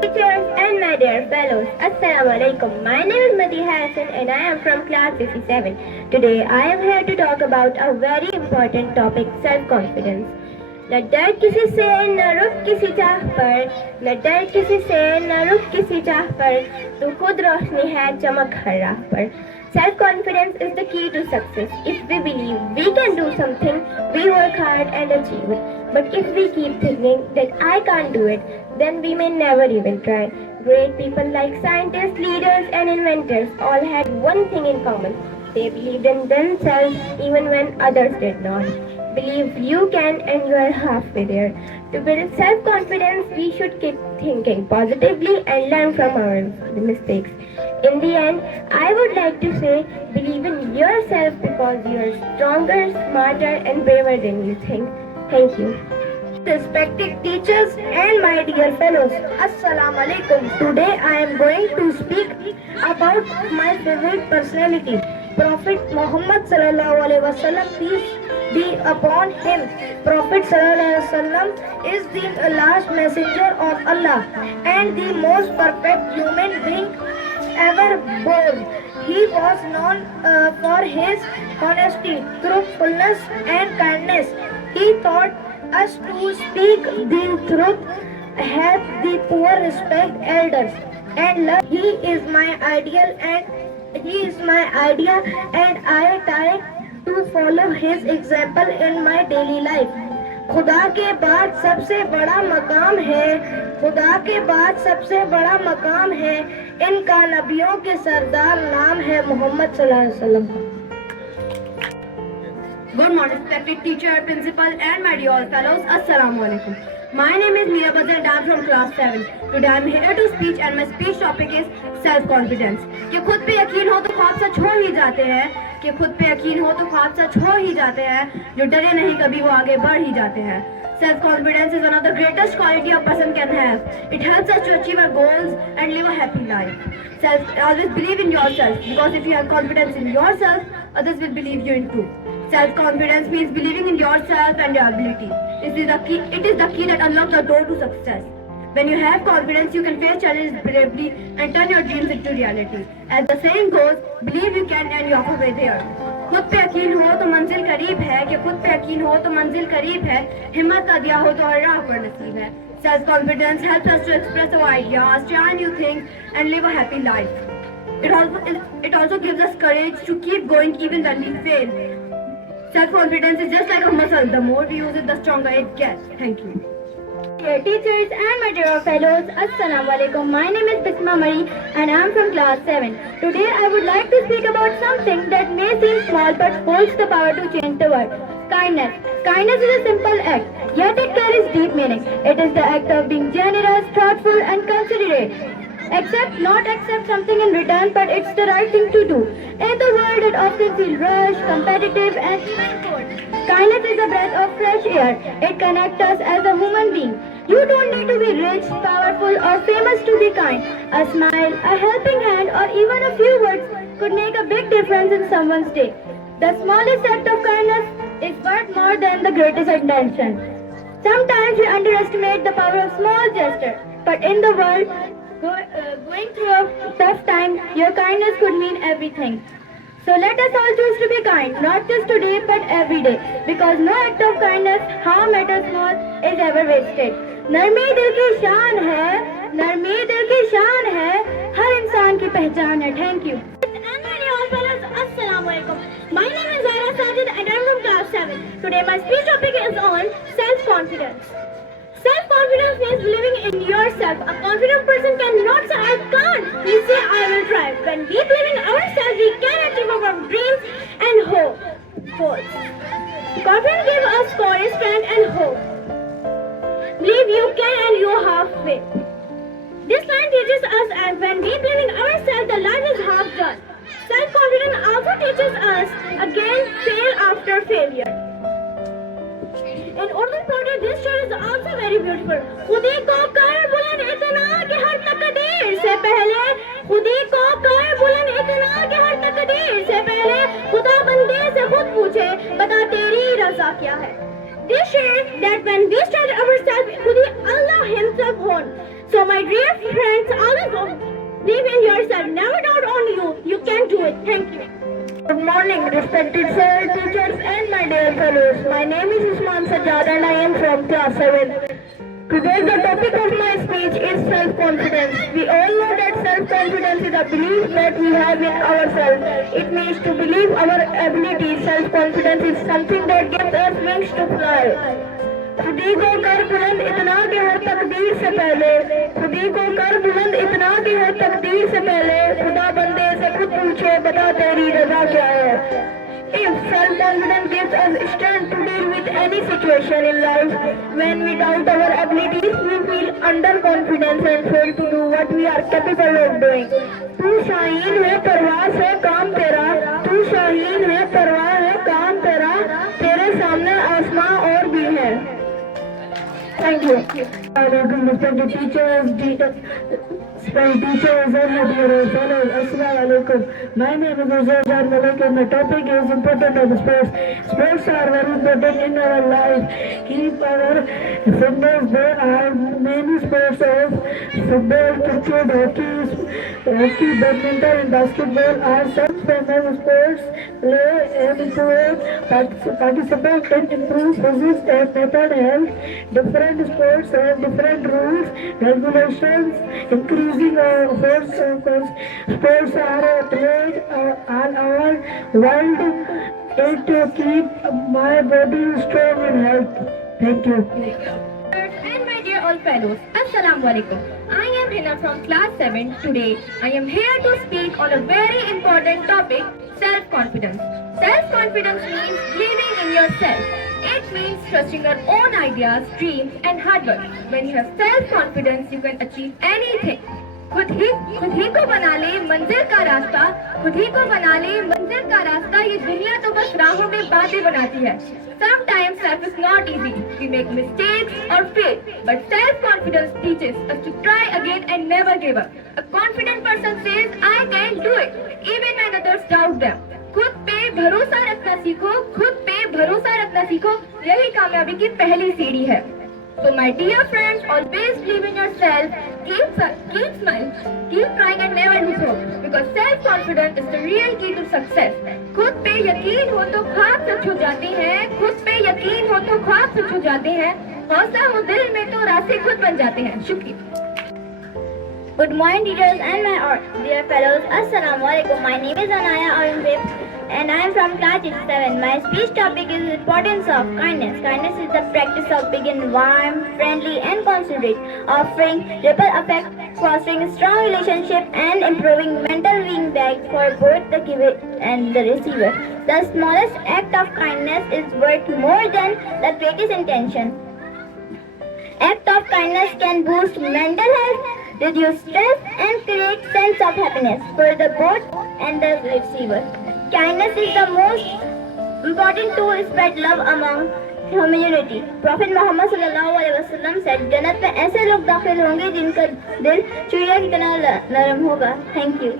Teachers and my dear fellows, Assalamu alaikum. My name is Madi Hassan and I am from class 57. Today I am here to talk about a very important topic, self-confidence. न डर किसी से न रुक किसी चाह पर, न डर किसी से न रुक किसी चाह पर, तू खुद रोशनी है चमक हर राह पर. Self-confidence is the key to success. If we believe we can do something, we work hard and achieve it. But if we keep thinking that I can't do it, then we may never even try. Great people like scientists, leaders and inventors all had one thing in common. They believed in themselves even when others did not. Believe you can and you are halfway there. To build self-confidence, we should keep thinking positively and learn from our mistakes. In the end, I would like to say, believe in yourself because you are stronger, smarter and braver than you think. Thank you. Respected teachers and my dear fellows, Assalamu alaikum. Today I am going to speak about my favorite personality, Prophet Muhammad sallallahu alaihi wasallam, peace be upon him. Prophet sallallahu alaihi wasallam is the last messenger of Allah and the most perfect human being ever born. He was known for his honesty, truthfulness and kindness. He taught us to speak the truth, help the poor, respect elders, and love. He is my ideal and I try to follow his example in my daily life. खुदा के बाद सबसे बड़ा मकाम है, इनका नबियों के सरदार नाम है मोहम्मद सल्लल्लाहु अलैहि वसल्लम. Good morning, respected teacher, principal, and my dear fellows. Assalamu alaikum. My name is Meera Bazar and I am from class 7. Today I am here to speak and my speech topic is self-confidence. कि खुद पे यकीन हो तो ख्वाब सच हो ही जाते हैं. कि खुद पे यकीन हो तो ख्वाब सच हो ही जाते हैं. जो डरे नहीं कभी वो आगे बढ़ ही जाते हैं. Self-confidence is one of the greatest quality a person can have. It helps us to achieve our goals and live a happy life. Always believe in yourself because if you have confidence in yourself, others will believe you in too. Self-confidence means believing in yourself and your ability. It is the key that unlocks the door to success. When you have confidence, you can face challenges bravely and turn your dreams into reality. As the saying goes, believe you can and you are halfway there. खुद पे यकीन हो तो मंजिल करीब है, कि खुद पे यकीन हो तो मंजिल करीब है, हिम्मत का दिया हो तो हर राह पर नसीब है. Self-confidence helps us to express our ideas, try new things and live a happy life. It also gives us courage to keep going even when we fail. Self-confidence is just like a muscle. The more we use it, the stronger it gets. Thank you. Dear teachers and my dear fellows, Assalamu alaikum. My name is Bisma Mari and I am from class 7. Today I would like to speak about something that may seem small but holds the power to change the world. Kindness. Kindness is a simple act, yet it carries deep meaning. It is the act of being generous, thoughtful and considerate. Not accept something in return, but it's the right thing to do. In the world that often feels rushed, competitive and even cold, kindness is a breath of fresh air. It connects us as a human being. You don't need to be rich, powerful or famous to be kind. A smile, a helping hand or even a few words could make a big difference in someone's day. The smallest act of kindness is worth more than the greatest intention. Sometimes we underestimate the power of small gestures, but in the world going through a tough time, your kindness could mean everything. So let us all choose to be kind, not just today but every day, because no act of kindness, how matter small, is ever wasted. नरमी दिल की शान है, हर इंसान की पहचान है. Thank you. And my dear fellows, Assalamu alaikum. My name is Zaira Sajid and I am from class 7. Today my speech topic is on self-confidence. Self-confidence means believing in yourself. A confident person cannot say I can't. We say I will try. When we believe in ourselves, we can achieve our dreams and goals. Confidence gives us courage, strength and hope. Believe you can and you are halfway. This line teaches us that when we believe in ourselves, the life is half done. Self-confidence also teaches us again fail after failure. In Urdu poetry, this story is also very beautiful. खुदी को कर बुलंद इतना कि हर तकदीर से पहले, खुदी को कर बुलंद इतना कि हर तकदीर से पहले खुदा बंदे से खुद पूछे बता तेरी रज़ा क्या है. This shows that when we stand ourselves, खुदी Allah Himself won. So my dear friends, always believe in yourself. Never doubt on you. You can do it. Thank you. Good morning, respected sir, teachers, and my dear fellows. My name is Usman Sajjad, and I am from class 7. Today, the topic of my speech is self-confidence. We all know that self-confidence is a belief that we have in ourselves. It means to believe our abilities. Self-confidence is something that gives us wings to fly. खुदी को कर बुलंद इतना कि हर तकदीर से पहले, खुदी को कर बुलंद इतना कि हर तकदीर से पहले, खुदा बंदे से खुद पूछे बता तेरी रजा क्या है. If self-confidence gives us strength to deal with any situation in life, when we doubt our abilities, we feel underconfidence and fail to do what we are capable of doing. तू शाहीन है परवाज़ है काम तेरा, तू शाहीन है परवाज़ है काम तेरा, तेरे सामने आसमां और भी है. Thank you. Respected teachers, and my dear fellows, Assalamu alaikum. My name is Uzair Malik and the topic is important of sports. Sports are very important in our life. Keep our fitness. There are many sports of football, cricket, hockey, badminton and basketball are some famous sports. Play and participate and improve physics and mental health. Different sports have different rules, regulations, increasing our force focus. Sports are played all our world to keep my body strong and healthy. Thank you. And my dear all fellows, Assalamu alaikum. I am Hina from class 7. Today, I am here to speak on a very important topic, self-confidence. Self-confidence means believing in yourself. It means trusting your own ideas, dreams and hard work. When you have self-confidence, you can achieve anything. खुद ही को बना ले मंजिल का रास्ता, खुद ही को बना ले मंजिल का रास्ता. ये दुनिया तो बस राहों में बातें बनाती है. Sometimes life is not easy. We make mistakes or fail, but self-confidence teaches us to try again and never give up. A confident person says, "I can do it," even when others doubt them. खुद पे भरोसा रखना सीखो, खुद पे भरोसा रखना सीखो. यही कामयाबी की पहली सीढ़ी है. So my dear friends, always believe in yourself. Keep smiling, keep trying and never lose hope. Because self-confidence is the real key to success. खुद पे यकीन हो तो ख्वाब सच हो जाते हैं. खुद पे यकीन हो तो ख्वाब सच हो जाते हैं. हौसला हो दिल में तो रास्ते खुद बन जाते हैं. शुक्रिया. Good morning, teachers and my dear fellows. Assalamu alaikum. My name is Anaya Aurangzeb and I am from class 7. My speech topic is importance of kindness. Kindness is the practice of being warm, friendly and considerate, offering ripple effect, fostering strong relationship and improving mental being for both the giver and the receiver. The smallest act of kindness is worth more than the greatest intention. Act of kindness can boost mental health, reduce stress and create sense of happiness for the both and the receiver. Kindness is the most important tool to spread love among humanity. Prophet Muhammad sallallahu alaihi wasallam said, जन्नत में ऐसे लोग दाखिल होंगे जिनका दिल चिड़िया की तरह नरम होगा. Thank you.